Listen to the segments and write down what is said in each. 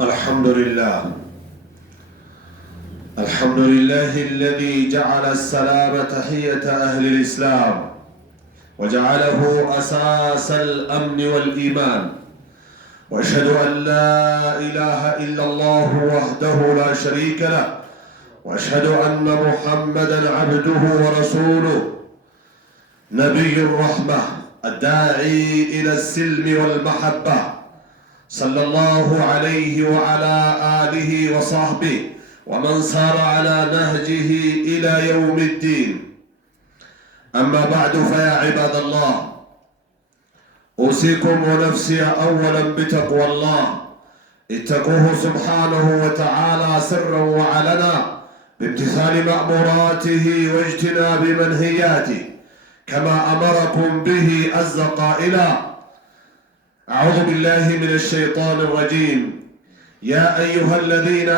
الحمد لله. الحمد لله الذي جعل السلام تحية أهل الإسلام وجعله أساس الأمن والإيمان، وأشهد أن لا إله إلا الله وحده لا شريك له، وأشهد أن محمدًا عبده ورسوله نبي الرحمة الداعي إلى السلم والمحبة، صلى الله عليه وعلى آله وصحبه ومن سار على نهجه إلى يوم الدين. أما بعد، فيا عباد الله، أوصيكم ونفسي أولا بتقوى الله. اتقوه سبحانه وتعالى سرا وعلنا بامتثال مأموراته واجتناب منهياته، كما أمركم به عز قائلا: أعوذ بالله من الشيطان الرجيم. يا أيها الذين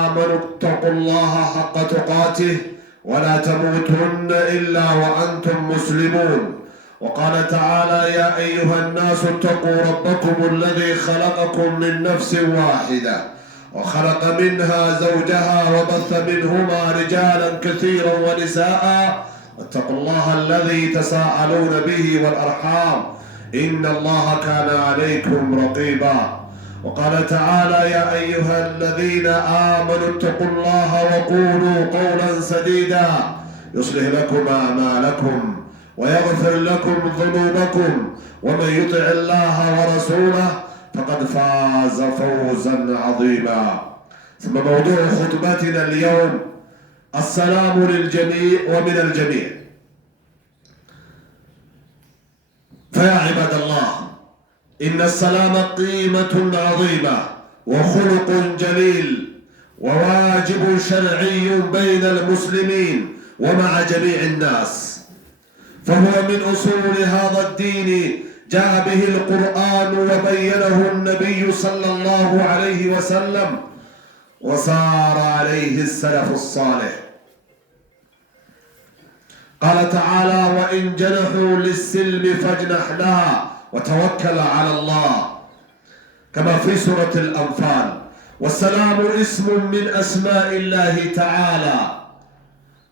آمنوا اتقوا الله حق تقاته ولا تموتن إلا وأنتم مسلمون. وقال تعالى: يا أيها الناس اتقوا ربكم الذي خلقكم من نفس واحدة وخلق منها زوجها وبث منهما رجالا كثيرا ونساء، واتقوا الله الذي تساءلون به والأرحام إن الله كان عليكم رقيبا. وقال تعالى: يا أيها الذين آمنوا اتقوا الله وقولوا قولا سديدا يصلح لكم أعمالكم ويغفر لكم ذنوبكم، ومن يطع الله ورسوله فقد فاز فوزا عظيما. ثم موضوع خطبتنا اليوم: السلام للجميع ومن الجميع. فيا عباد الله، إن السلام قيمة عظيمة وخلق جليل وواجب شرعي بين المسلمين ومع جميع الناس، فهو من أصول هذا الدين جاء به القرآن وبينه النبي صلى الله عليه وسلم وسار عليه السلف الصالح. قال تعالى: وإن جنحوا للسلم فاجنح لها وتوكل على الله، كما في سورة الأنفال. والسلام اسم من أسماء الله تعالى،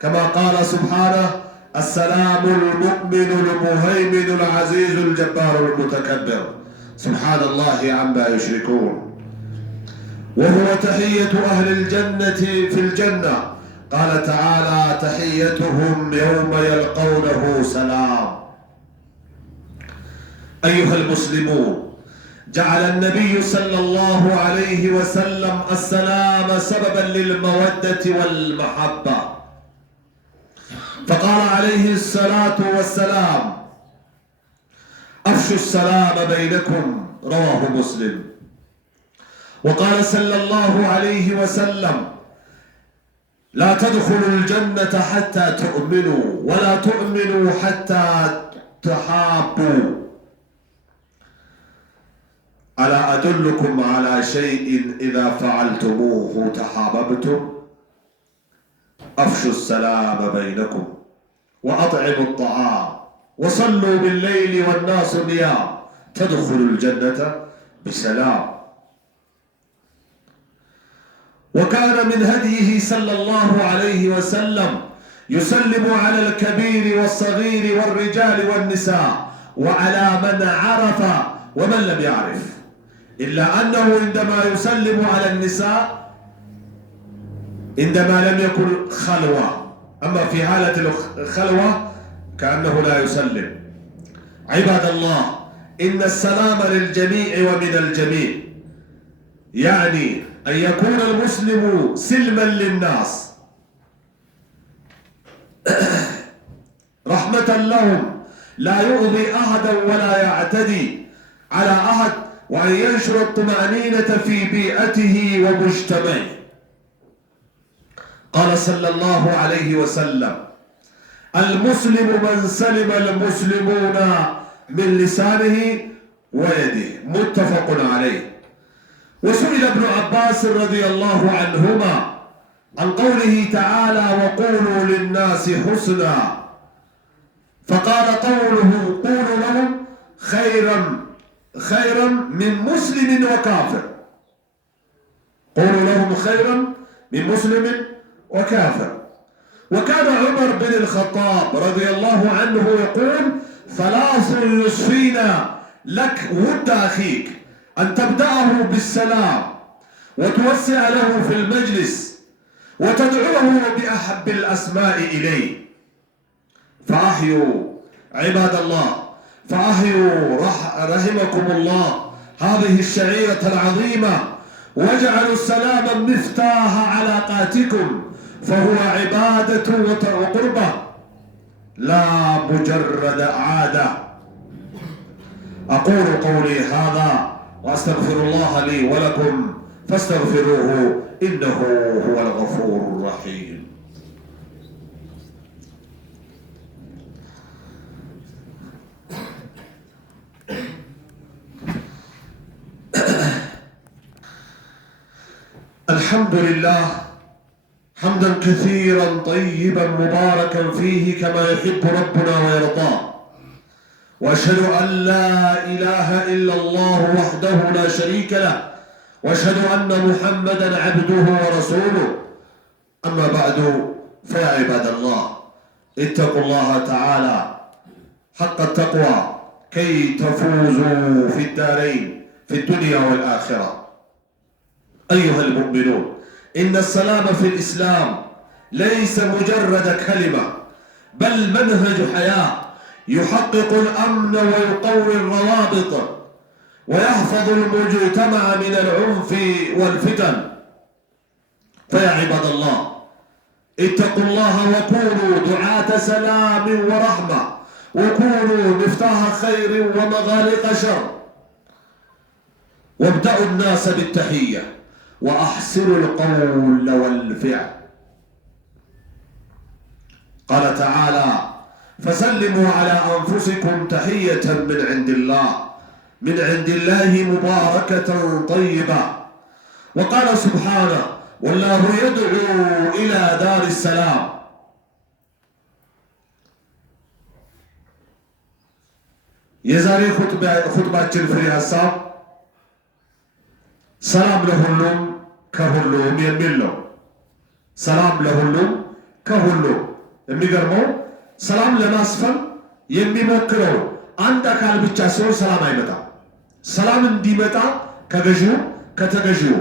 كما قال سبحانه: السلام المؤمن المهيمن العزيز الجبار المتكبر، سبحان الله عما يشركون. وهو تحية أهل الجنة في الجنة، قال تعالى: تحيتهم يوم يلقونه سلام. أيها المسلمون، جعل النبي صلى الله عليه وسلم السلام سببا للمودة والمحبة، فقال عليه الصلاة والسلام: أفشوا السلام بينكم، رواه مسلم. وقال صلى الله عليه وسلم: لا تدخلوا الجنة حتى تؤمنوا ولا تؤمنوا حتى تحابوا. ألا أدلكم على شيء إذا فعلتموه تحاببتم؟ أفشوا السلام بينكم وأطعموا الطعام وصلوا بالليل والناس نيام تدخلوا الجنة بسلام. وكان من هديه صلى الله عليه وسلم يسلم على الكبير والصغير والرجال والنساء وعلى من عرف ومن لم يعرف، إلا أنه عندما يسلم على النساء عندما لم يكن خلوة، أما في حالة الخلوة كأنه لا يسلم. عباد الله، إن السلام للجميع ومن الجميع، يعني أن يكون المسلم سلما للناس رحمة لهم، لا يؤذي أحدا ولا يعتدي على أحد، وأن ينشر الطمأنينة في بيئته ومجتمعه. قال صلى الله عليه وسلم: المسلم من سلم المسلمون من لسانه ويده، متفق عليه. وسئل ابن عباس رضي الله عنهما عن قوله تعالى: وقولوا للناس حسنا، فقال: قوله قولوا لهم خيرا من مسلم وكافر. قولوا لهم خيرا من مسلم وكافر. وكان عمر بن الخطاب رضي الله عنه يقول: ثلاث يصفينا لك ود أخيك، أن تبدأه بالسلام وتوسع له في المجلس وتدعوه بأحب الأسماء إليه. فأحيوا عباد الله، فأحيوا رحمكم الله هذه الشعيرة العظيمة، واجعلوا السلام مفتاح علاقاتكم، فهو عبادة وقربة لا مجرد عادة. أقول قولي هذا وأستغفر الله لي ولكم فاستغفروه إنه هو الغفور الرحيم. الحمد لله حمدا كثيرا طيبا مباركا فيه كما يحب ربنا ويرضاه، وأشهد أن لا إله إلا الله وحده لا شريك له، وأشهد أن محمدا عبده ورسوله. أما بعد، فيا عباد الله، اتقوا الله تعالى حق التقوى كي تفوزوا في الدارين في الدنيا والآخرة. أيها المؤمنون، إن السلام في الإسلام ليس مجرد كلمة، بل منهج حياة يحقق الأمن ويقوي الروابط ويحفظ المجتمع من العنف والفتن. فيا عباد الله، اتقوا الله وكونوا دعاة سلام ورحمة، وكونوا مفتاح خير ومغالق شر، وابدأوا الناس بالتحية وأحسنوا القول والفعل. قال تعالى: فسلموا على أنفسكم تحية من عند الله مباركة طيبة. وقال سبحانه: والله يدعو إلى دار السلام. የዛሬ ኹጥባችን ፍሬ ሀሳብ ሰላም ለሁሉም ከሁሉም የሚል ነው። ሰላም ለሁሉም ከሁሉም። የሚገርመው ሰላም ለማስፈን የሚሞክረው አንድ አካል ብቻ ሲሆን ሰላም አይመጣም። ሰላም እንዲመጣ ከገዢው ከተገዢው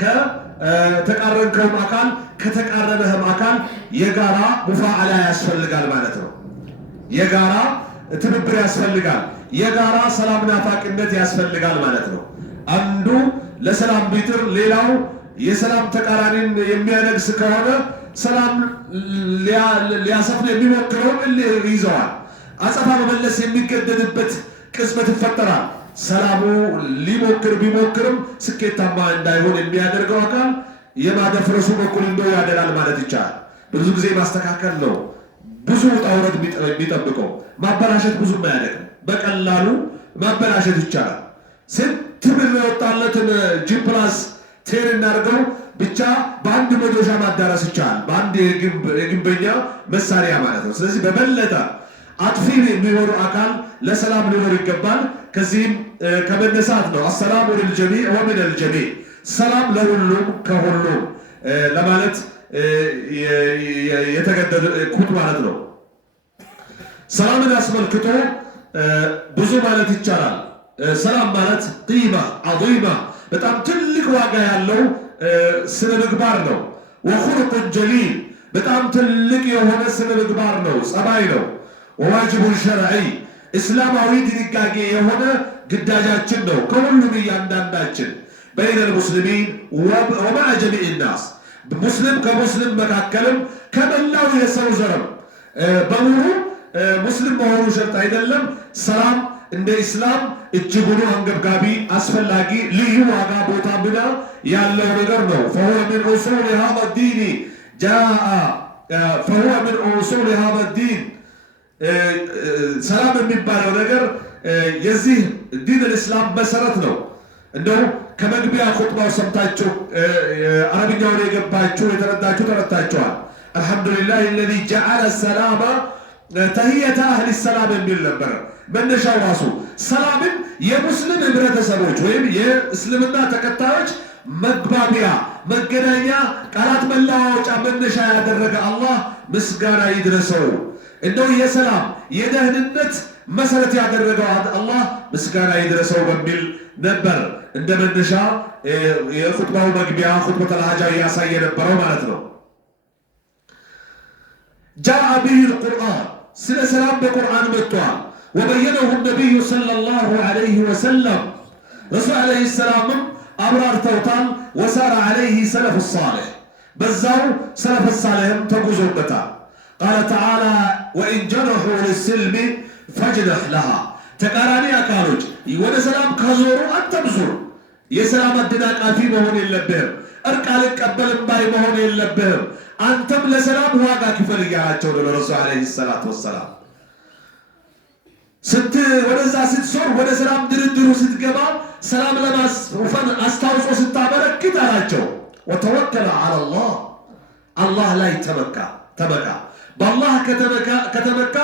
ከተቃረንከውም አካል ከተቃረነህም አካል የጋራ ሙፋዓላ ያስፈልጋል ማለት ነው። የጋራ ትብብር ያስፈልጋል። የጋራ ሰላም ናፋቂነት ያስፈልጋል ማለት ነው። አንዱ ለሰላም ቢጥር ሌላው የሰላም ተቃራኒን የሚያነግስ ከሆነ ሰላም ሊያሰፍን የሚሞክረውን ይዘዋል። አጸፋ መመለስ የሚገደድበት ቅጽበት ይፈጠራል። ሰላሙ ሊሞክር ቢሞክርም ስኬታማ እንዳይሆን የሚያደርገው አካል የማደፍረሱ በኩል እንደው ያደላል ማለት ይቻላል። ብዙ ጊዜ ማስተካከል ነው ብዙ ውጣ ውረድ የሚጠብቀው። ማበላሸት ብዙም አያደርግም። በቀላሉ ማበላሸት ይቻላል። ስንት ብር የወጣለትን G+10 እናድርገው ብቻ በአንድ መዶሻ ማዳረስ ይቻላል፣ በአንድ የግንበኛ መሳሪያ ማለት ነው። ስለዚህ በበለጠ አጥፊ የሚሆኑ አካል ለሰላም ሊኖር ይገባል። ከዚህም ከመነሳት ነው አሰላሙ ልልጀሚዕ ወሚን ልጀሚዕ፣ ሰላም ለሁሉም ከሁሉም ለማለት የተገደድኩት ማለት ነው። ሰላምን አስመልክቶ ብዙ ማለት ይቻላል። ሰላም ማለት ቂማ ዐዚማ፣ በጣም ትልቅ ዋጋ ያለው ስነ ምግባር ነው። ወኹሉቁን ጀሊል፣ በጣም ትልቅ የሆነ ስነ ምግባር ነው፣ ጸባይ ነው። ወዋጅቡን ሸርዒ፣ እስላማዊ ድንጋጌ የሆነ ግዳጃችን ነው ከሁሉም እያንዳንዳችን። በይነል ሙስሊሚን ወመዐ ጀሚዕ ናስ፣ ሙስሊም ከሙስሊም መካከልም ከመላው የሰው ዘርም በሙሉ ሙስሊም መሆኑ ሸርጥ አይደለም። ሰላም እንደ ኢስላም እጅጉኑ አንገብጋቢ አስፈላጊ ልዩ ዋጋ ቦታ ብና ያለው ነገር ነው። فهو من أصول هذا الدين فهو من أصول هذا الدين ሰላም የሚባለው ነገር የዚህ ዲን الإسلام መሰረት ነው። እንደው ከመግቢያ ኹጥባው ሰምታችሁ አረብኛውን የገባችሁ የተረዳችሁ ተረድታችኋል። አልሐምዱሊላህ الذي جعل السلام ተህየተ አህሊ ሰላም የሚል ነበር መነሻው ራሱ። ሰላምን የሙስሊም ህብረተሰቦች ወይም የእስልምና ተከታዮች መግባቢያ መገናኛ ቃላት መለዋወጫ መነሻ ያደረገ አላህ ምስጋና ይድረሰው። እንደው የሰላም የደህንነት መሰረት ያደረገው አላህ ምስጋና ይድረሰው በሚል ነበር እንደ መነሻ የኹጥባው መግቢያ ኹጥበቱል ሐጃ ያሳየ ነበረው ማለት ነው። ጃአ ቢሂ አልቁርአን ስለ ሰላም በቁርአን መጥቷል። ወበየነሁ ነቢዩ ሰለላሁ ዐለይሂ ወሰለም ረሱል ዐለይሂ ሰላምም አብራርተውታል። ወሳረ ዐለይሂ ሰለፉ ሳሊሕ በዛው ሰለፉ ሳሊሕም ተጉዞበታል። ቃለ ተዓላ ወኢን ጀነሑ ሊስልሚ ፈጅነሕ ለሃ ተቃራኒ አካሎች ወደ ሰላም ከዞሩ አንተም ዙር። የሰላም አደናቃፊ መሆን የለብህም። እርቅ አልቀበልም ባይ መሆን የለብህም። አንተም ለሰላም ዋጋ ክፈል እያላቸው ነው ረሱል ዐለይሂ ሰላቱ ወሰላም። ወደዛ ስትዞር ወደ ሰላም ድርድሩ ስትገባ ሰላም ለማስፈን አስታውሶ ስታበረክት አላቸው ወተወከለ ዐለላህ አላህ ላይ ተመካ። በአላህ ከተመካ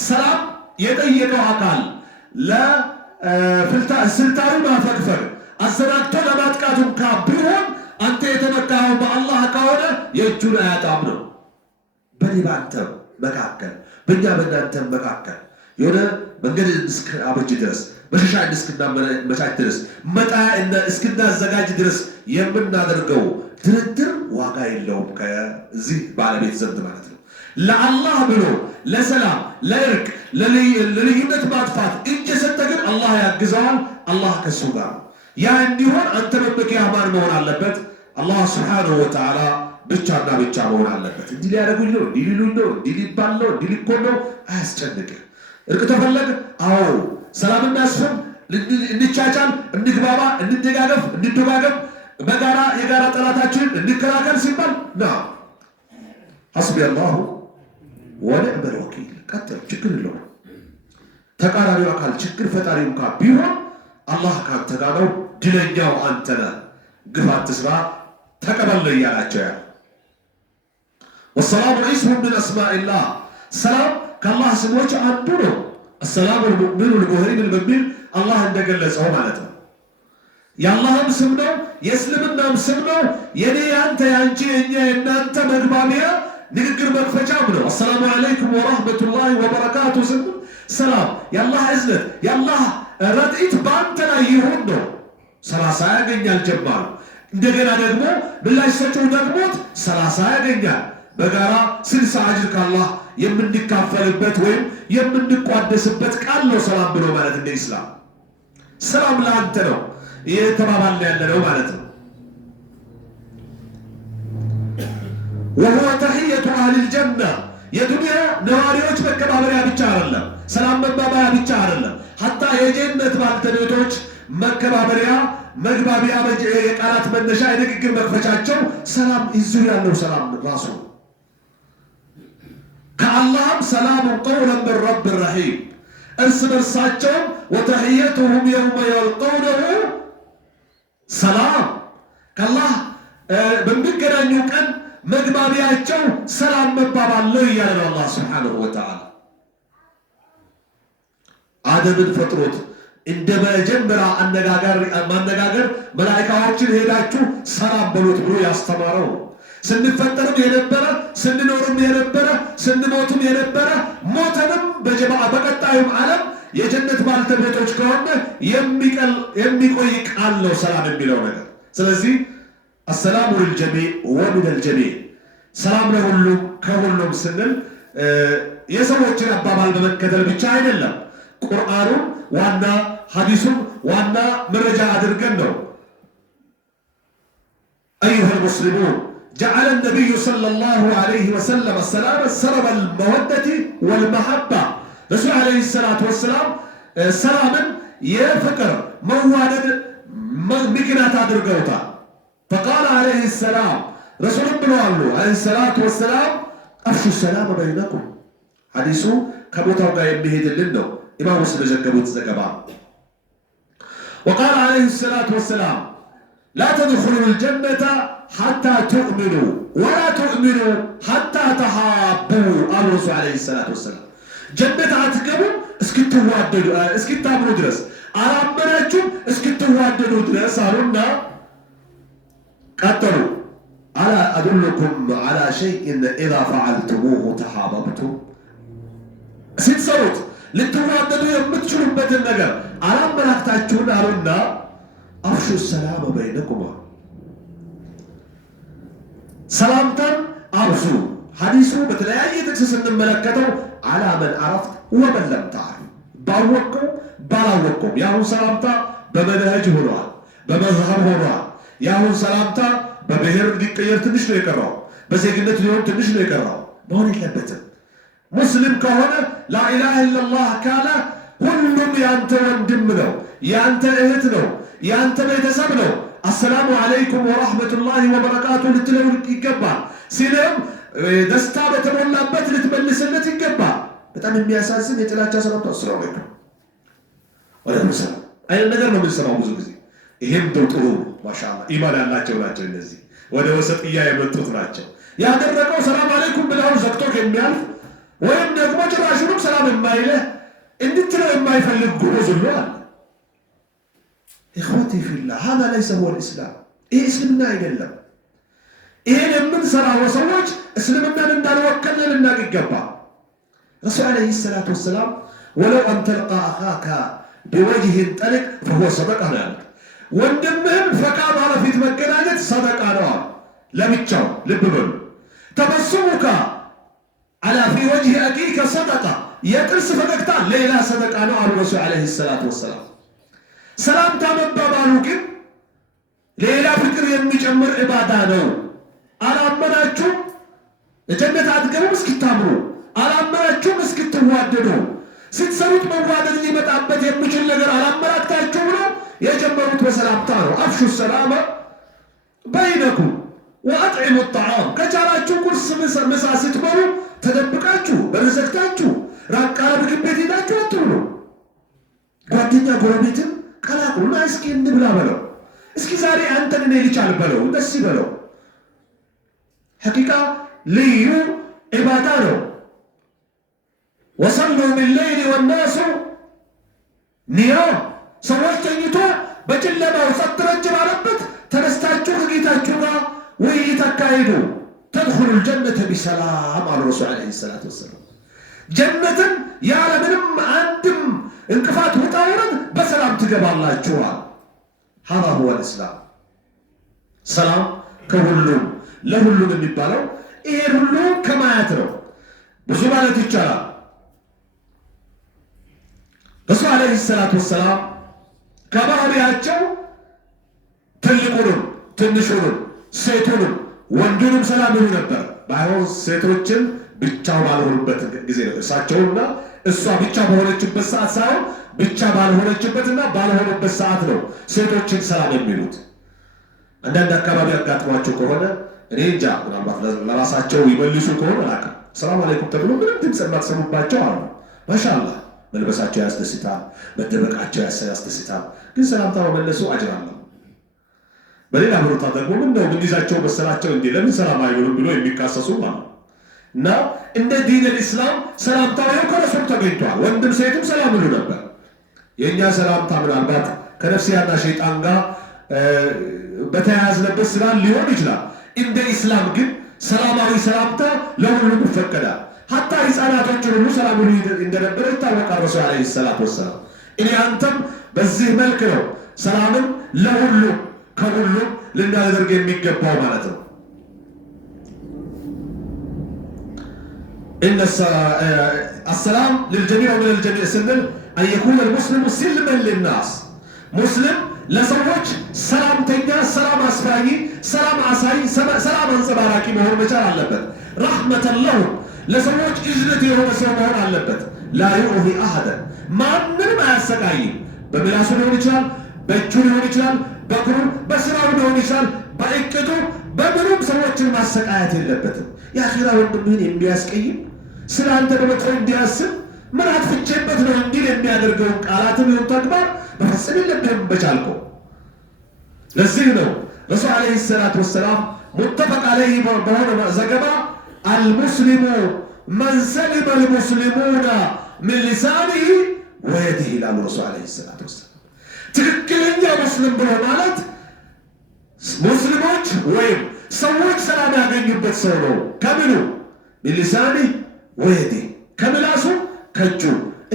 ሰላም የጠየቀው አካል ለስልታዊ ማፈግፈግ አዘናግቶ ለማጥቃቱ እንኳ ቢሆን አንተ የተመካኸው በአላህ ከሆነ የእጁን አያጣም ነው። በኔ ባንተ መካከል በእኛ በእናንተ መካከል የሆነ መንገድ እስክናበጅ ድረስ መሸሻ እስክናመቻች ድረስ መጣያ እስክናዘጋጅ ድረስ የምናደርገው ድርድር ዋጋ የለውም ከዚህ ባለቤት ዘንድ ማለት ነው። ለአላህ ብሎ ለሰላም ለእርቅ ለልዩነት ማጥፋት እጅ የሰጠ ግን አላህ ያግዘዋል። አላህ ከሱ ጋር ያ እንዲሆን አንተ መመኪያ ማን መሆን አለበት? አላህ ሱብሓነሁ ወተዓላ ብቻና ብቻ መሆን አለበት። እንዲህ ሊያደርጉኝ ነው፣ እንዲህ ሊሉኝ ነው፣ እንዲህ ሊባል ነው፣ እንዲህ ሊኮን ነው አያስጨንቅህ። እርቅ ተፈለገ አዎ ሰላም እናስፍን፣ እንቻቻል፣ እንግባባ፣ እንደጋገፍ፣ እንደጋገፍ በጋራ የጋራ ጠላታችንን እንከላከል ሲባል ና ሐስቢ አላሁ ወኒዕመል ወኪል ቀጥል። ችግር የለውም። ተቃራኒው አካል ችግር ፈጣሪው እንኳ ቢሆን አላህ ካንተ ጋር ነው፣ ድለኛው አንተ ነህ፣ ግፍ አትስራ፣ ተቀበል እያላቸው ያለ ወሰላሙ ኢስሙ ምን አስማኢላህ ሰላም ከአላህ ስሞች አንዱ ነው። አሰላሙ ልሙእሚኑ ልሙህይሚን በሚል አላህ እንደገለጸው ማለት ነው። የአላህም ስም ነው፣ የእስልምናም ስም ነው። የኔ ያንተ ያንቺ የኛ የእናንተ መግባቢያ ንግግር መክፈቻም ነው። አሰላሙ አለይኩም ወራህመቱላሂ ወበረካቱ ስም ሰላም የአላህ እዝነት የአላህ ረድኢት በአንተ ላይ ይሁን ነው። 30 ያገኛል ጀማሉ። እንደገና ደግሞ ምላሽ ሰጪው ደግሞት 30 ያገኛል። በጋራ 60 አጅር ከአላህ የምንካፈልበት ወይም የምንቋደስበት ቃል ነው ሰላም ብሎ ማለት እንደ ኢስላም። ሰላም ለአንተ ነው የተባባልን ያለ ነው ማለት ነው። ወሁወ ተሕየቱ አህሊል ጀና የዱንያ ነዋሪዎች መከባበሪያ ብቻ አይደለም፣ ሰላም መባባያ ብቻ አይደለም። ሐታ የጀነት ባልተቤቶች መከባበሪያ መግባቢያ የቃላት መነሻ የንግግር መክፈቻቸው ሰላም ይዙ ያለው ሰላም ራሱ ከአላህም ሰላሙ ቀውለን ምን ረብ ረሒም እርስ በርሳቸውም ወተሕየቱሁም የውመ የልቀውነሁ ሰላም ከአላህ በሚገናኙ ቀን መግባቢያቸው ሰላም መባባል ነው እያለ ነው አላህ ስብሓነሁ ወተዓላ። አደምን ፈጥሮት እንደ መጀመሪያ ማነጋገር መላኢካዎችን ሄዳችሁ ሰላም በሉት ብሎ ያስተማረው ስንፈጠርም የነበረ ስንኖርም የነበረ ስንሞትም የነበረ ሞተንም በቀጣዩም ዓለም የጀነት ባልተቤቶች ከሆነ የሚቆይ ቃል ነው ሰላም የሚለው ነገር። ስለዚህ አሰላሙ ልልጀሚዕ ወሚነል ጀሚዕ ሰላም ለሁሉም ከሁሉም ስንል የሰዎችን አባባል በመከተል ብቻ አይደለም። ቁርአኑን ዋና ሐዲሱን ዋና መረጃ አድርገን ነው። أيها المسلمون جعل النبي صلى الله عليه وسلم السلام سرب المودة والمحبة رسول عليه الصلاة والسلام سلاما يفكر موالد مكنات أدرقوتا فقال عليه السلام رسول الله عليه الصلاة والسلام أفشوا السلام بينكم حديثه كمتوقع يمهد لنه إمام مسلم جنبوت زكبان. وقال عليه الصلاة والسلام لا تدخلوا الجنة حتى تؤمنوا ولا تؤمنوا حتى تحابوا قال الرسول عليه الصلاة والسلام جنة عتقبوا اسكتوا عملوا درس አላመናችሁም እስክትዋደዱ ድረስ አሉና قتلوا ألا أدلكم على شيء إذا فعلتموه تحاببتم ستسروت للتواددوا يمتشلوا بيت النجر على ملاكتاችሁን አሉና أفشوا السلام بينكما سلامتان أبزو حديثه بتلاقي تكسس الملكته على من عرفت ومن لم تعرف باوكم بالاوكم ياهو سلامتا بمنهج هروال بمذهب هروال ياهو سلامتا ببهر ديكير تنش ነው የቀረው በዜግነት ሊሆን ትንሽ ነው የቀረው መሆን የለበትም ሙስሊም ከሆነ لا اله الا الله ካለ ሁሉም ያንተ ወንድም ነው ያንተ እህት ነው ያንተ ቤተሰብ ነው السلام عليكم ورحمة الله وبركاته ልትለው ይገባል ሲለም ደስታ በተሞላበት ልትመልስለት ይገባል በጣም የሚያሳዝን የጥላቻ ሰላምታ ሰላም አለይኩም ወለይኩም ሰላም አይን ነገር ነው የሚሰራው ብዙ ጊዜ ይሄም ጥሩ ማሻአላ ኢማን ያላቸው ናቸው እነዚህ ወደ ወሰጥያ የመጡት ናቸው ያደረገው ሰላም አለይኩም ብለው ዘግቶክ የሚያልፍ ወይም ደግሞ ጭራሹንም ሰላም የማይልህ እንድትለው የማይፈልግ ጉዞ ነው إخوتي في الله هذا ليس هو الإسلام إيه إسلامنا إلا إيه من سرع وصوج إسلامنا لنا وكلنا لنا الجبا رسول عليه الصلاة والسلام ولو أن تلقى أخاك بوجه طلق فهو صدقة لك وندمهم فكان على في تمكنات صدقة لك لم يتشاو لببل تبسمك على في وجه أخيك صدقة يترس فدقتان ليلا صدقة لك الرسول عليه الصلاة والسلام سلامتا መባባሉ ግን ሌላ ፍቅር የሚጨምር ኢባዳ ነው አላመናችሁ ለጀነት አትገቡ እስኪታምሩ አላመናችሁ እስኪትዋደዱ ስትሰሩት መዋደድ ሊመጣበት የሚችል ነገር አላመናችሁ ብሎ የጀመሩት በሰላምታ ነው አፍሹ ሰላም በይነኩም ወአጥዒሙ الطعام ከቻላችሁ ቁርስ ምሳ ስትበሉ ተደብቃችሁ በረዘግታችሁ ራቅ ያለ ምግብ ቤት ሄዳችሁ አትብሉ ጓደኛ ጎረቤትም ቀላቅሉና እስኪ እንብላ በለው እስኪ ዛሬ አንተን እኔ ልቻል በለው ደስ ይበለው ሐቂቃ ልዩ ኢባዳ ነው وصلوا بالليل والناس نيام ሰዎች ተኝቶ በጨለማው ጸጥረጅ ባለበት ተነስታችሁ ከጌታችሁ ጋር ውይይት አካሂዱ تدخل الجنة بسلام على الرسول عليه الصلاة والسلام جنة ያለ ምንም አንድም እንቅፋት ወጣውረን በሰላም ትገባላችኋል هذا هو الإسلام ሰላም ከሁሉም ለሁሉም የሚባለው ይሄ ሁሉ ከማያት ነው ብዙ ማለት ይቻላል ረሱል አለይሂ ሰላቱ ወሰላም ከባህሪያቸው ትልቁንም ትንሹንም ሴቱንም ወንዱንም ሰላም ይሉ ነበር ባይሆን ሴቶችን ብቻው ባልሆኑበት ጊዜ ነው እሳቸውና እሷ ብቻ በሆነችበት ሰዓት ሳይሆን ብቻ ባልሆነችበትና ባልሆነበት ሰዓት ነው ሴቶችን ሰላም የሚሉት አንዳንድ አካባቢ አጋጥሟቸው ከሆነ እኔ እንጃ ምናልባት ለራሳቸው ይመልሱ ከሆነ አላውቅም ሰላም አለይኩም ተብሎ ምንም ድምፅ የማትሰሙባቸው አሉ ማሻአላህ መልበሳቸው ያስደስታል መደበቃቸው ያስደስታል ግን ሰላምታ መመለሱ አጅር አለው በሌላ ቦታ ደግሞ ምንድነው እንዲዛቸው መሰላቸው እንዴ ለምን ሰላም አይሉም ብሎ የሚካሰሱ ማለት እና እንደ ዲን الاسلام ሰላምታው ከረሱል ተገኝቷል ወንድም ሴትም ሰላም ይሉ ነበር የኛ ሰላምታ ምናልባት ከነፍስያና ሸይጣን ጋር በተያያዝነበት ስላል ሊሆን ይችላል እንደ እስላም ግን ሰላማዊ ሰላምታ ለሁሉም ይፈቀዳል حتى ህፃናቶች ሁሉ ሰላም ይሉ እንደነበረ ይታወቃል ረሱል አለይሂ ሰላቱ ወሰለም እኔ አንተም በዚህ መልክ ነው ሰላምን ለሁሉም ከሁሉም ልናደርግ የሚገባው ማለት ነው إن السلام للجميع ومن الجميع سنن أن يكون المسلم سلما للناس مسلم لسوج سلام تنيا سلام أسفاي سلام عساي سلام أنصباراكي مهور مجال علبت رحمة الله لسوج إجنتي هو مسيح مهور علبت لا يؤذي أحدا ما نرمى السكاي بملاسو نهون إجلال بجو نهون إجلال بكرون بسراو نهون إجلال بإكتو بمنوم سوج المسكايات اللبت يا أخي لا وندمين إنبياسكيين سلام تبغى እንዲያስብ ምን አጥፍቼበት ነው እንዲል የሚያደርገው ቃላትም ይሁን ተግባር በፍጹም የለብህም በቻልከው ለዚህ ነው ረሱል አለይሂ ሰላቱ ወሰላም متفق عليه በሆነ ዘገባ المسلم من سلم المسلمون من لسانه ويده ይላሉ ረሱል አለይሂ ሰላቱ ወሰላም ትክክለኛ ሙስሊም ብሎ ማለት ሙስሊሞች ወይም ሰዎች ሰላም ያገኙበት ሰው ነው። ከምኑ ቢሊሳኒ ወየዲ ከምላሱ ከእጁ።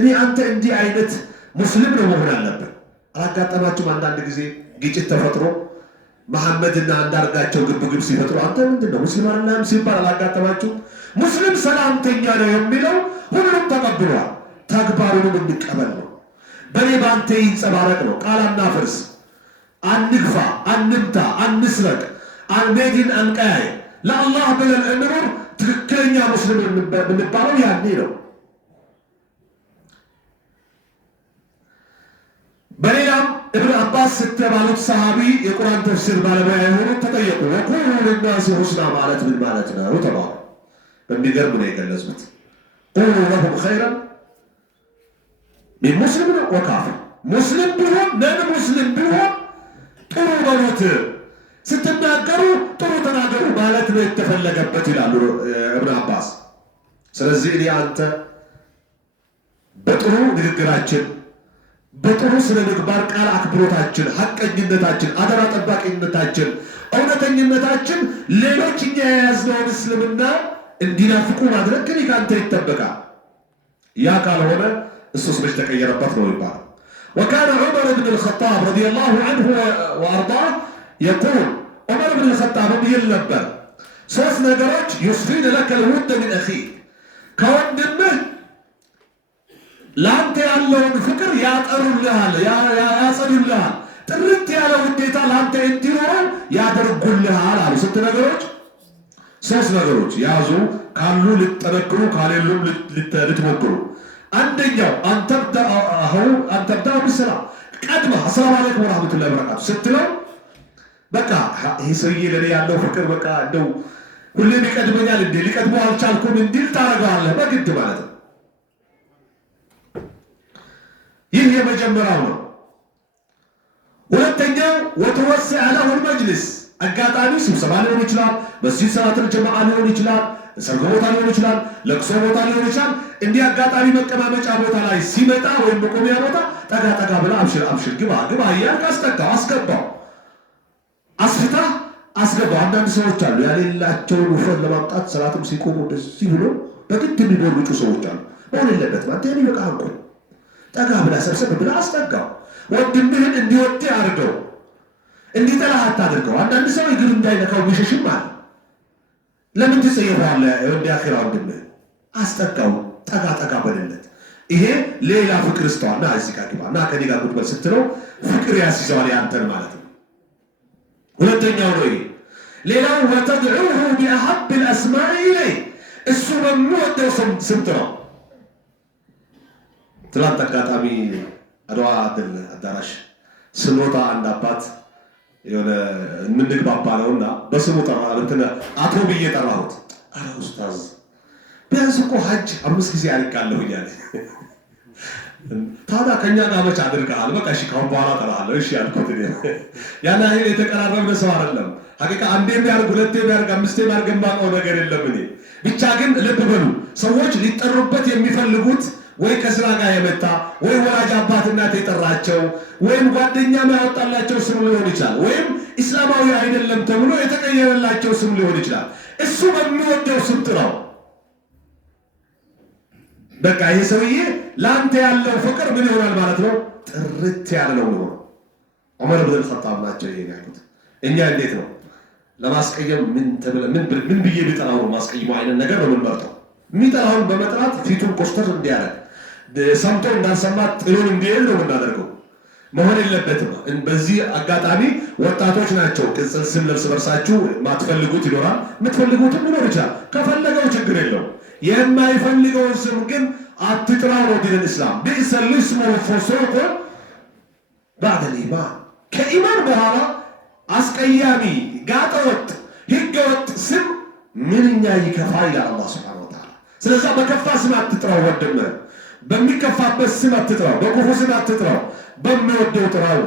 እኔ አንተ እንዲህ አይነት ሙስሊም ነው መሆን አለብን። አላጋጠማችሁም? አንዳንድ ጊዜ ግጭት ተፈጥሮ መሐመድና አንዳርጋቸው ግብግብ ሲፈጥሩ አንተ ምንድን ነው ሙስሊም አይደለም ሲባል አላጋጠማችሁም? ሙስሊም ሰላምተኛ ነው የሚለው ሁሉም ተቀብሏል። ተግባሩንም እንቀበል ነው። በኔ ባንተ ይንጸባረቅ ነው። ቃል አናፍርስ፣ አንግፋ፣ አንምታ፣ አንስረቅ፣ አንቤድን አንቀያይ፣ ለአላህ ብለን እንኑር። ትክክለኛ ሙስሊም የምንባለው ያኔ ነው። በሌላም እብን አባስ ስተባሉት ሰሃቢ የቁርአን ተፍሲር ባለሙያ የሆኑት ተጠየቁ። ወቁሉ ሊናሲ ሁስና ማለት ምን ማለት ነው ተባሉ። በሚገርም ነው የገለጹት። ቁሉ ለሁም ኸይረን ሚን ሙስሊም ወካፊር፣ ሙስሊም ቢሆን ነን ሙስሊም ቢሆን ጥሩ በሉት፣ ስትናገሩ ጥሩ ተናገሩ ማለት ነው የተፈለገበት ይላሉ እብን አባስ። ስለዚህ እኔ አንተ በጥሩ ንግግራችን፣ በጥሩ ስነ ምግባር ቃል አክብሮታችን፣ ሐቀኝነታችን፣ አደራ ጠባቂነታችን፣ እውነተኝነታችን ሌሎች እኛ የያዝነውን እስልምና እንዲናፍቁ ማድረግ ግን ከአንተ ይጠበቃል። ያ ካልሆነ እሱስ መች ተቀየረበት ነው ይባላል። وكان عمر بن الخطاب رضي الله عنه وأرضاه يقول عمر بن الخطاب يلبر ሶስት ነገሮች يصفين لك الود من أخيك ከወንድምህ ለአንተ ያለውን ፍቅር ያጠሩልሃል፣ ያጸዱልሃል፣ ጥርት ያለ ውዴታ ለአንተ እንዲኖረው ያደርጉልሃል አሉ። ስንት ነገሮች? ሶስት ነገሮች ያዙ። ካሉ ልትጠነክሩ፣ ካሌሉም ልትሞክሩ። አንደኛው አንተብዳው ብስራ ቀድመህ አሰላሙ አለይኩም ወራህመቱላሂ ወበረካቱ ስትለው በቃ ይሄ ሰውዬ ለኔ ያለው ፍቅር በቃ እንደው ሁሌም ይቀድመኛል እንዴ ሊቀድመው አልቻልኩም እንዲል ታደርገዋለህ በግድ ማለት ነው። ይህ የመጀመሪያው ነው። ሁለተኛው ወተወሲዕ ለሁ ልመጅልስ፣ አጋጣሚ ስብሰባ ሊሆን ይችላል፣ መስጂድ ሰላተል ጀማዓ ሊሆን ይችላል፣ ሰርግ ቦታ ሊሆን ይችላል፣ ለቅሶ ቦታ ሊሆን ይችላል። እንዲህ አጋጣሚ መቀማመጫ ቦታ ላይ ሲመጣ ወይም መቆሚያ ቦታ ጠጋ ጠጋ ብላ አብሽር አብሽር ግባ ግባ እያልክ አስጠጋው፣ አስገባው፣ አስፍታ አስገባው። አንዳንድ ሰዎች አሉ ያሌላቸውን ውፍረት ለማምጣት ሰላትም ሲቆሙ እንደዚህ ብሎ በግድ የሚቦርጩ ሰዎች አሉ። መሆን የለበትም። አንተ ይበቃ አንቆ ጠጋ ብላ ሰብሰብ ብላ አስጠጋው። ወንድምህን እንዲወድህ አድርገው፣ እንዲጠላህ አታድርገው። አንዳንድ ሰው እግር እንዳይነካው ቢሸሽም አለ። ለምን ትጸየፈዋለህ? እንዲያኺራ ወንድምህን አስጠጋው፣ ጠጋ ጠጋ በልለት። ይሄ ሌላ ፍቅር ስተዋልና እዚህ ጋር ግባ እና ከኔ ጋር ቁጭ በል ስትለው ፍቅር ያስይዘዋል ያንተን ማለት ነው። ሁለተኛው ነው ይሄ። ሌላው ወተድዑሁ ቢአሐብ الأسماء ኢለይህ፣ እሱ በሚወደው ስም ጥራው። ትላንት አጋጣሚ አድዋ ድል አዳራሽ ስንወጣ አንድ አባት የሆነ የምንግባባ ነውና በስሙ ጠራ እንትን አቶ ብዬ ጠራሁት። አረ ኡስታዝ ቢያንስ እኮ ሀጅ 5 ጊዜ አድርጋለሁኝ አለ። ታዲያ ከኛ ጋር መች አድርገሃል? በቃ እሺ ካሁን በኋላ ጠራሃለሁ እሺ ያልኩት። ያን ያህል የተቀራረብን ሰው አይደለም ሐቂቃ። አንዴም ያርግ ሁለቴም ያርግ አምስቴም ያርግ የማውቀው ነገር የለም እኔ ብቻ። ግን ልብ በሉ ሰዎች ሊጠሩበት የሚፈልጉት ወይ ከስራ ጋር የመጣ ወይ ወላጅ አባት እናት የጠራቸው ወይም ጓደኛ ያወጣላቸው ስም ሊሆን ይችላል፣ ወይም እስላማዊ አይደለም ተብሎ የተቀየረላቸው ስም ሊሆን ይችላል። እሱ በሚወደው ስም ጥራው። በቃ ይሄ ሰውዬ ለአንተ ያለው ፍቅር ምን ይሆናል ማለት ነው? ጥርት ያለ ነው የሚሆነው። ዑመር ብን አልኸጣብ ናቸው ይሄን ያሉት። እኛ እንዴት ነው ለማስቀየም ምን ብዬ ቢጠራው ነው ማስቀየሙ አይነት ነገር ነው የምንመርጠው። የሚጠራውን በመጥራት ፊቱን ኮስተር እንዲያደርግ ሰምቶ እንዳልሰማ ጥሎን እንዲሄድ ነው የምናደርገው። መሆን የለበትም። በዚህ አጋጣሚ ወጣቶች ናቸው ቅጽል ስም ለርስ በርሳችሁ ማትፈልጉት ይኖራል፣ የምትፈልጉትም ሊኖር ይችላል። ከፈለገው ችግር የለው። የማይፈልገውን ስም ግን አትጥራው ነው ዲን እስላም። ቢእሰ ልስሙ ፉሱቅ ባዕደል ኢማን፣ ከኢማን በኋላ አስቀያሚ ጋጠወጥ ህገወጥ ስም ምንኛ ይከፋ ይላል አላህ ሱብሓነሁ ወተዓላ። ስለዚህ በከፋ ስም አትጥራው ወንድምህ፣ በሚከፋበት ስም አትጥራው፣ በክፉ ስም አትጥራው፣ በሚወደው ጥራው።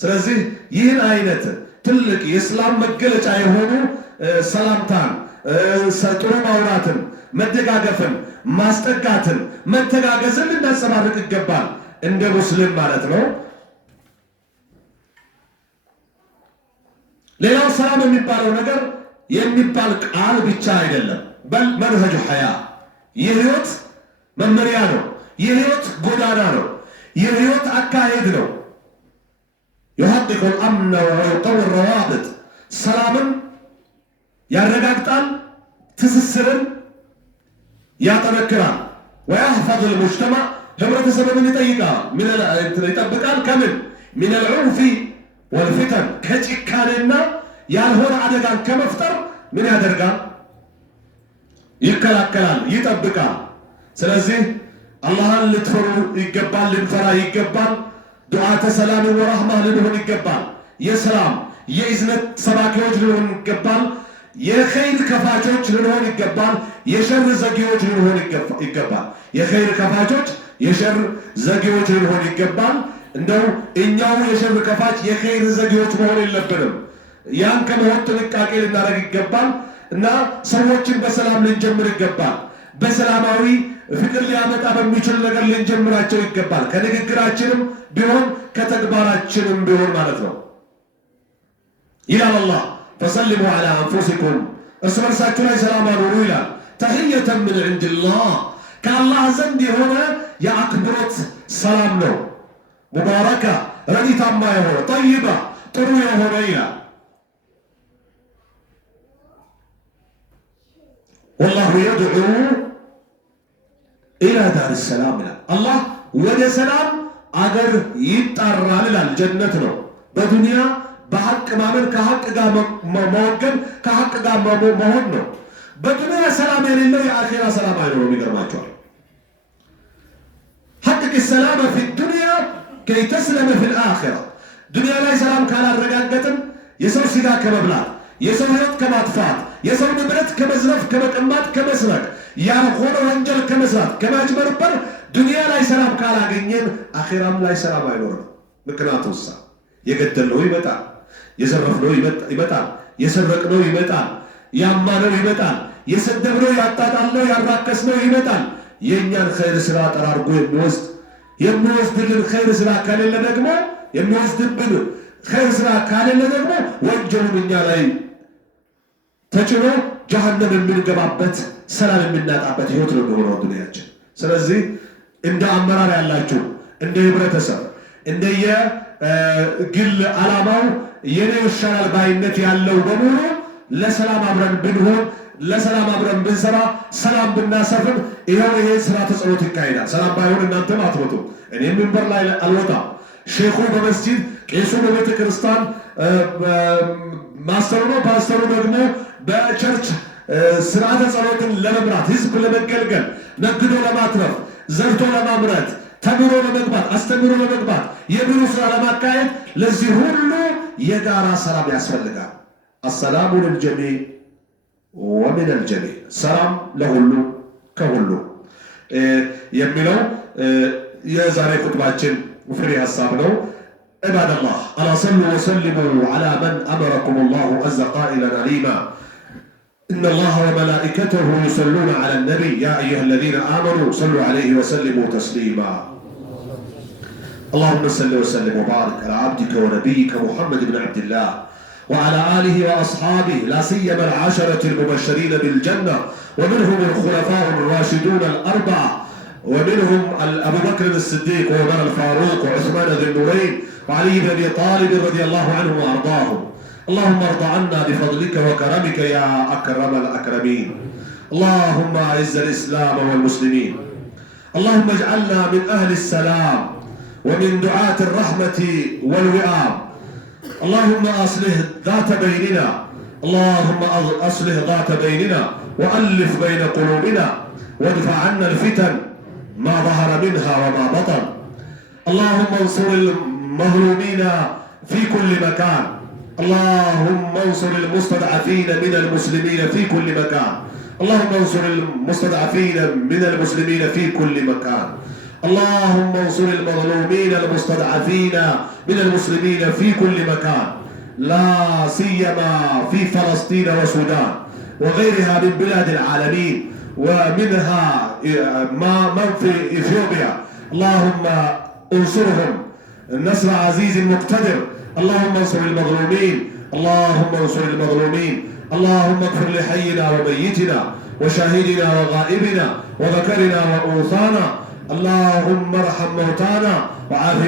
ስለዚህ ይህን አይነት ትልቅ የእስላም መገለጫ የሆኑ ሰላምታን፣ ጥሩ ማውራትን፣ መደጋገፍን፣ ማስጠጋትን፣ መተጋገዝን ልናንጸባርቅ ይገባል እንደ ሙስሊም ማለት ነው። ሌላው ሰላም የሚባለው ነገር የሚባል ቃል ብቻ አይደለም። በል መንሀጁ ሐያ የህይወት መመሪያ ነው። የህይወት ጎዳና ነው። የህይወት አካሄድ ነው። يحقق الأمن ويقوي الروابط ሰላምን ያረጋግጣል፣ ትስስርን ያጠነክራል። ويحفظ المجتمع ህብረተሰብን ይጠብቃል። ከምን من العنف والفتن ከጭካኔና ያልሆነ አደጋን ከመፍጠር ምን ያደርጋል? ይከላከላል፣ ይጠብቃል። ስለዚህ አላህን ልትፈሩ ይገባል፣ ልንፈራ ይገባል። ዱዓተ ሰላም ወራህማ ልንሆን ይገባል። የሰላም የእዝነት ሰባኪዎች ልንሆን ይገባል። የኸይር ከፋቾች ልንሆን ይገባል። የሸር ዘጊዎች ልንሆን ይገባል። የኸይር ከፋቾች፣ የሸር ዘጊዎች ልንሆን ይገባል። እንደው እኛው የሸር ከፋች የኸይር ዘጊዎች መሆን የለብንም። ያን ከመሆን ጥንቃቄ ልናደርግ ይገባል እና ሰዎችን በሰላም ልንጀምር ይገባል። በሰላማዊ ፍቅር ሊያመጣ በሚችል ነገር ልንጀምራቸው ይገባል። ከንግግራችንም ቢሆን ከተግባራችንም ቢሆን ማለት ነው። ይላል አላህ ፈሰልሙ ዐላ አንፉሲኩም እርስ በርሳችሁ ላይ ሰላም አኑሩ ይላል። ተህየተን ምን ዒንዲላህ ከአላህ ዘንድ የሆነ የአክብሮት ሰላም ነው። ሙባረካ ረዲታማ የሆነ ጠይባ ጥሩ የሆነ ይላል። ወላሁ የድዑ ኢላ ዳር ሰላም ይላል። አላህ ወደ ሰላም አገር ይጣራል ይላል። ጀነት ነው። በዱንያ በሐቅ ማመን፣ ከሐቅ ጋር መወገን፣ ከሐቅ ጋር መሆን ነው። በዱንያ ሰላም የሌለው የአኼራ ሰላም አይኖርም። ይገርማቸዋል። ሐቅቅ ሰላም ፊ ዱንያ ከይ ተስለመ ፊ ልአኼራ። ዱንያ ላይ ሰላም ካላረጋገጥን የሰው ስጋ ከመብላት፣ የሰው ህይወት ከማጥፋት፣ የሰው ንብረት ከመዝረፍ፣ ከመቀማት፣ ከመስረቅ፣ ያልሆነ ወንጀል ከመስራት፣ ከማጭበርበር ዱንያ ላይ ሰላም ካላገኘን አኼራም ላይ ሰላም አይኖርም። ምክንያቱም የገደልነው ይመጣል፣ የዘረፍነው ይመጣል፣ የሰረቅነው ይመጣል፣ ያማነው ይመጣል፣ የሰደብነው፣ ያጣጣልነው፣ ያራከስነው ይመጣል። የእኛን ኸይር ስራ ጠራርጎ የሚወስድልን ኸይር ስራ ካሌለ ደግሞ የሚወስድብን ኸይር ስራ ካሌለ ደግሞ ወንጀሉን እኛ ላይ ተጭኖ ጀሃነም የምንገባበት ሰላም የምናጣበት ህይወት ነው የሚሆነው ዱንያችን። ስለዚህ እንደ አመራር ያላችሁ እንደ ህብረተሰብ እንደየ ግል ዓላማው የኔ ይሻላል ባይነት ያለው በሙሉ ለሰላም አብረን ብንሆን፣ ለሰላም አብረን ብንሰራ፣ ሰላም ብናሰፍን ይሄው ይሄ ስራ ተጸሎት ይካሄዳል። ሰላም ባይሆን እናንተም አትወጡ፣ እኔም መንበር ላይ አልወጣም። ሼኹ በመስጂድ፣ ቄሱ በቤተ ክርስቲያን፣ ማስተሩ ነው፣ ፓስተሩ ደግሞ በቸርች ስርዓተ ጸሎትን ለመምራት፣ ህዝብ ለመገልገል፣ ነግዶ ለማትረፍ፣ ዘርቶ ለማምረት፣ ተምሮ ለመግባት፣ አስተምሮ ለመግባት፣ የቢሮ ስራ ለማካሄድ፣ ለዚህ ሁሉ የጋራ ሰላም ያስፈልጋል። አሰላሙ ልልጀሚዕ ወሚን አልጀሚዕ፣ ሰላም ለሁሉ ከሁሉ የሚለው የዛሬ ኹጥባችን ፍሬ ሀሳብ ነው። ዒባደላህ አላ ሰሉ ወሰሊሙ ዐላ መን አመረኩም ላሁ አዘ ቃኢለን ዐሊማ إن الله وملائكته يصلون على النبي يا أيها الذين آمنوا صلوا عليه وسلموا تسليما اللهم صل وسلم وبارك على عبدك ونبيك محمد بن عبد الله وعلى آله وأصحابه لا سيما العشرة المبشرين بالجنة ومنهم الخلفاء الراشدون الأربعة ومنهم أبو بكر الصديق وعمر الفاروق وعثمان ذي النورين وعلي بن أبي طالب رضي الله عنهم وأرضاهم اللهم ارض عنا بفضلك وكرمك يا أكرم الأكرمين اللهم أعز الإسلام والمسلمين اللهم اجعلنا من أهل السلام ومن دعاة الرحمة والوئام اللهم أصلح ذات بيننا اللهم أصلح ذات بيننا وألف بين قلوبنا وادفع عنا الفتن ما ظهر منها وما بطن اللهم انصر المظلومين في كل مكان اللهم انصر المستضعفين من المسلمين في كل مكان اللهم انصر المستضعفين من المسلمين في كل مكان اللهم انصر المظلومين المستضعفين من المسلمين في كل مكان لا سيما في فلسطين والسودان وغيرها من بلاد العالمين ومنها من في إثيوبيا اللهم انصرهم نصر عزيز مقتدر اللهم انصر المظلومين اللهم انصر المظلومين، اللهم اغفر لحينا وميتنا وشاهدنا وغائبنا وذكرنا وأنثانا، اللهم ارحم موتانا وعاف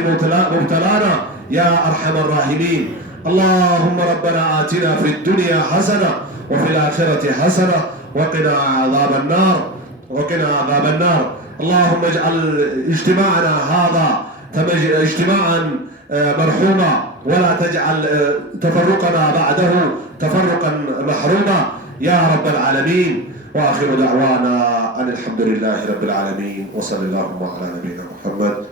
مبتلانا يا أرحم الراحمين. اللهم ربنا آتنا في الدنيا حسنة وفي الآخرة حسنة وقنا عذاب النار. اللهم اجعل اجتماعنا هذا اجتماعا مرحوما، ولا تجعل تفرقنا بعده تفرقا محروما يا رب العالمين. وآخر دعوانا أن الحمد لله رب العالمين، وصلى اللهم على نبينا محمد